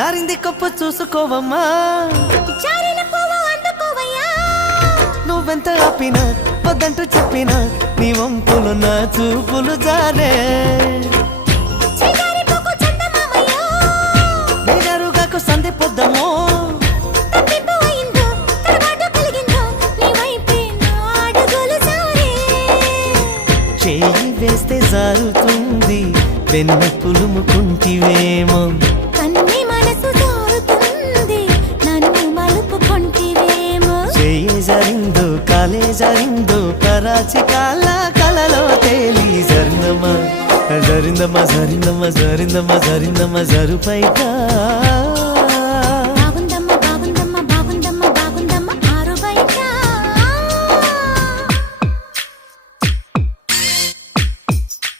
జారింది కప్పు చూసుకోవమ్మా, నువ్వెంత ఆపినా వద్దంటూ చెప్పినా నీ వంపులు నా చూపులు జారే. వేడరుగాకు సంధి పొద్దమో, చేయి వేస్తే జారుతుంది వెన్న పులుముకుంటివేమో. జరిందో కాలే జరిందో కరాచి కాల కలలో తేలి జరిందమ్మా జరిందమ్మా జరిందమ్మా జరిందమ్మా జరిందమ్మా జరుపైగా